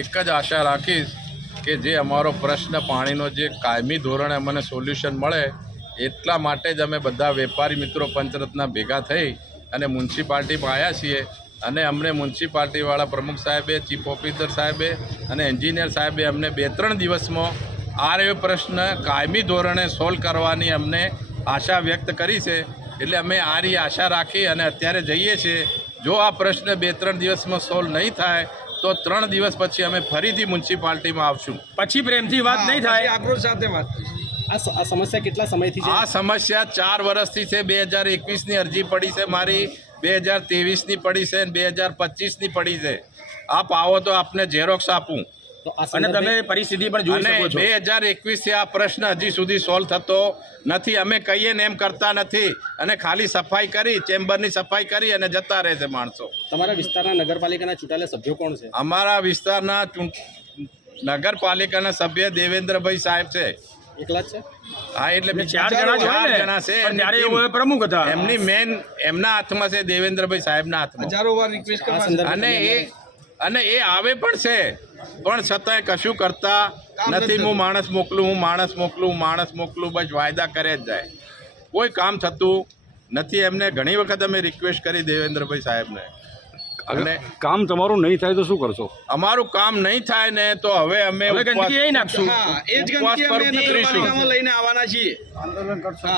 એક જ આશા રાખીશ કે જે અમારો પ્રશ્ન પાણીનો જે કાયમી ધોરણે અમને સોલ્યુશન મળે એટલા માટે જ અમે બધા વેપારી મિત્રો પંચરત્ના ભેગા થઈ અને મ્યુનિસિપાલિટીમાં આવ્યા છીએ અને અમને મ્યુનિસિપાલિટીવાળા પ્રમુખ સાહેબે, ચીફ ઓફિસર સાહેબે અને એન્જિનિયર સાહેબે અમને 2-3 દિવસમાં આ પ્રશ્ન કાયમી ધોરણે સોલ્વ કરવાની અમને આશા વ્યક્ત કરી છે. એટલે અમે આ આશા રાખી અને અત્યારે જઈએ છીએ. જો આ પ્રશ્ન 2-3 દિવસમાં સોલ્વ નહીં થાય તો 3 દિવસ પછી અમે ફરીથી મ્યુનિસિપાલિટીમાં આવશું. પછી પ્રેમથી વાત નહીં થાય, આક્રોશ સાથે વાત. આ સમસ્યા કેટલા સમયથી છે? આ સમસ્યા 4 વર્ષથી છે. 2021ની અરજી પડી છે મારી, 2023ની પડી છે અને 2025ની પડી છે. આપ આવો તો આપને ઝેરોક્સ આપું. અને તમે પરિસ્થિતિ પણ જોઈ શકો છો. 2021થી આ પ્રશ્ન હજી સુધી સોલ્વ થતો નથી. અમે કહીએ ને એમ કરતા નથી અને ખાલી સફાઈ કરી, ચેમ્બરની સફાઈ કરી અને જતા રહે છે માણસો. તમારા વિસ્તારના નગરપાલિકાના ચૂંટાયેલા સભ્યો કોણ છે? અમારા વિસ્તારના નગરપાલિકાના સભ્ય દેવેન્દ્રભાઈ સાહેબ છે. એકલા જ છે? હા, એટલે 4 જણા છે. પણ ત્યારે એવો પ્રમુખ હતા. એમની મેન એમના હાથમાં છે, દેવેન્દ્રભાઈ સાહેબના હાથમાં. હજારો વાર રિક્વેસ્ટ કરવા અને એ આવે પણ છે, પણ છતાંય કશું કરતા નથી. હું માણસ મોકલું બસ વાયદા કરે જ જાય. કોઈ કામ થતું નથી. એમને ઘણી વખત અમે રિક્વેસ્ટ કરી દેવેન્દ્રભાઈ સાહેબને. અને કામ તમારું નહીં થાય તો શું કરશો? અમારું કામ નહીં થાય ને તો હવે અમે ગંદકી અહીં નાખશું. એ જ ગંદકી અમે નગરપાલિકામાં લઈને આવવાના છીએ. આંદોલન કરશું.